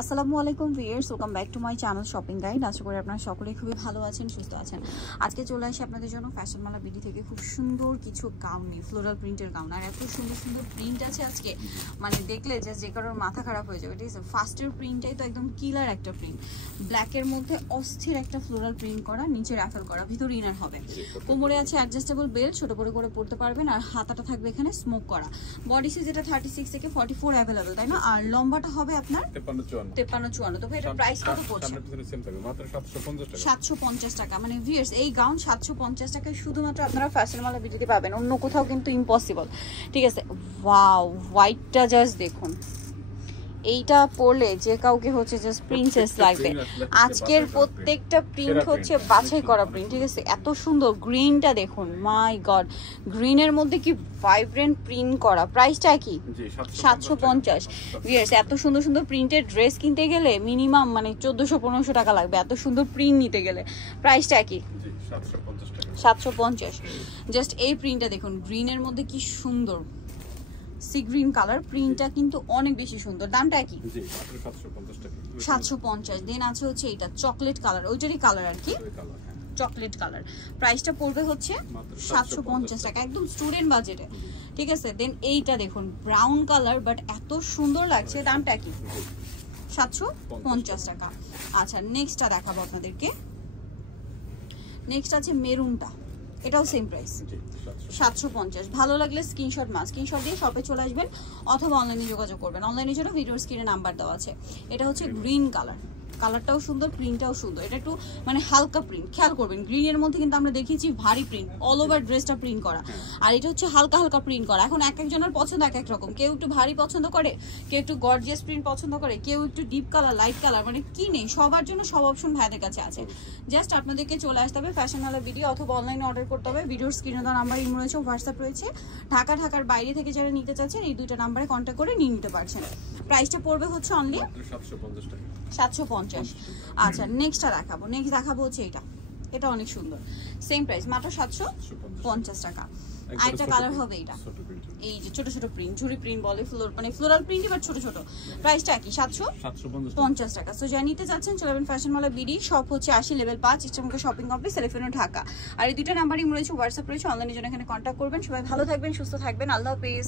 আসসালামু আলাইকুম viewers, welcome back to my channel shopping guide. আশা করি আপনারা সকলেই খুবই ভালো আছেন, সুস্থ আছেন। আজকে চলে আসি আপনাদের জন্য ফ্যাশনমালা বিডি থেকে খুব সুন্দর কিছু গাউন নিয়ে, ফ্লোরাল প্রিন্টের গাউন। আর এত সুন্দর সুন্দর প্রিন্ট আছে আজকে, মানে দেখলে যে কারোর মাথা খারাপ হয়ে যাবে। ঠিক আছে, ফার্স্টের প্রিন্টটাই তো একদম কিলার একটা প্রিন্ট, ব্ল্যাকের মধ্যে অস্থির একটা ফ্লোরাল প্রিন্ট করা, নিচে রাফেল করা, ভিতর ইনার হবে। কোমরে আছে অ্যাডজাস্টেবল বেল্ট, ছোট করে করে পড়তে পারবেন। আর হাতাটা থাকবে এখানে স্মোক করা। বডি সাইজ এটা 36 থেকে 44 অ্যাভেলেবল, তাই না? আর লম্বাটা হবে আপনার 53-54। তো এটা প্রাইস কত পড়ছে? মাত্র 750 টাকা। মানে ভিউয়ার্স, এই গাউন 750 টাকায় শুধুমাত্র আপনারা ফ্যাশনমালা বিডিতে পাবেন, অন্য কোথাও কিন্তু ইম্পসিবল। ঠিক আছে, ওয়াও, হোয়াইটটা জাস্ট দেখুন, এইটা পরলে যে কাউকে হচ্ছে জাস্ট প্রিন্সেস লাগবে। আজকের প্রত্যেকটা প্রিন্ট হচ্ছে বাছাই করা প্রিন্ট। ঠিক আছে, এত সুন্দর। গ্রিনটা দেখুন, মাই গড, গ্রিনের মধ্যে কি ভাইব্রেন্ট প্রিন্ট করা। প্রাইসটা কি? 750। ভিউয়ার্স, এত সুন্দর সুন্দর প্রিন্টের ড্রেস কিনতে গেলে মিনিমাম মানে 1400-1500 টাকা লাগবে, এত সুন্দর প্রিন্ট নিতে গেলে। প্রাইসটা কি? 750। জাস্ট এই প্রিন্টটা দেখুন, গ্রিনের মধ্যে কি সুন্দর সি গ্রিন কালার, প্রিন্টটা কিন্তু অনেক বেশি সুন্দর। দামটা কি? 750। দেন আছে হচ্ছে এটা চকলেট কালার, ওইটারই কালার আর কি, চকলেট কালার। প্রাইসটা পড়বে হচ্ছে 750 টাকা, একদম স্টুডেন্ট বাজেটে। ঠিক আছে, দেন এইটা দেখুন, ব্রাউন কালার, বাট এত সুন্দর লাগছে। দামটা কি? 750 টাকা। আচ্ছা, নেক্সটটা দেখাবো আপনাদেরকে। নেক্সট আছে মেরুনটা, এটাও সেম প্রাইস 750। ভালো লাগলে স্ক্রিনশট দিয়ে শপে চলে আসবেন অথবা অনলাইনে যোগাযোগ করবেন। অনলাইনের জন্য ভিডিওর স্ক্রিনে নাম্বার দেওয়া আছে। এটা হচ্ছে গ্রিন কালার, কালারটাও সুন্দর, প্রিন্টটাও সুন্দর। এটা একটু মানে হালকা প্রিন্ট, খেয়াল করবেন। গ্রিনের মধ্যে কিন্তু আমরা দেখিয়েছি ভারী প্রিন্ট, অল ওভার ড্রেসটা প্রিন্ট করা, আর এটা হচ্ছে হালকা হালকা প্রিন্ট করা। এখন এক একজনের পছন্দ এক এক রকম, কেউ একটু ভারী পছন্দ করে, কেউ একটু গর্জিয়াস প্রিন্ট পছন্দ করে, কেউ একটু ডিপ কালার, লাইট কালার, মানে কি নেই, সবার জন্য সব অপশন ভাইদের কাছে আছে। জাস্ট আপনাদেরকে চলে আসতে হবে ফ্যাশনওয়ালা ভিডিও অথবা অনলাইনে অর্ডার করতে হবে। ভিডিওর স্ক্রিনে দেওয়া নাম্বার ইমো রয়েছে, হোয়াটসঅ্যাপ রয়েছে। ঢাকার বাইরে থেকে যারা নিতে চাচ্ছেন এই দুইটা নাম্বারে কন্ট্যাক্ট করে নিয়ে নিতে পারছেন। প্রাইসটা পড়বে হচ্ছে অনলি 750। আচ্ছা, নেক্সটটা দেখাবো। নেক্সট দেখাবো হচ্ছে এটা অনেক সুন্দর, সেম প্রাইস মাত্র 750 টাকা। আরেকটা কালার হবে এটা, এই যে ছোট ছোট প্রিন্ট, ঝুরি প্রিন্ট বলে, মানে ফ্লোরাল প্রিন্ট, বাট ছোট ছোট। প্রাইসটা কি? 750 টাকা। সো যা নিতে চাচ্ছেন চলে যাবেন ফ্যাশনওয়ালা বিডি, শপ হচ্ছে 80 level 5 eastern shopping complex, elephant Dhaka. আর এই দুটো নাম্বারই রয়েছে, হোয়াটসঅ্যাপ রয়েছে, অনলাইনের জন্য এখানে কন্ট্যাক্ট করবেন। সবাই ভালো থাকবেন, সুস্থ থাকবেন, আল্লাহ হাফেজ।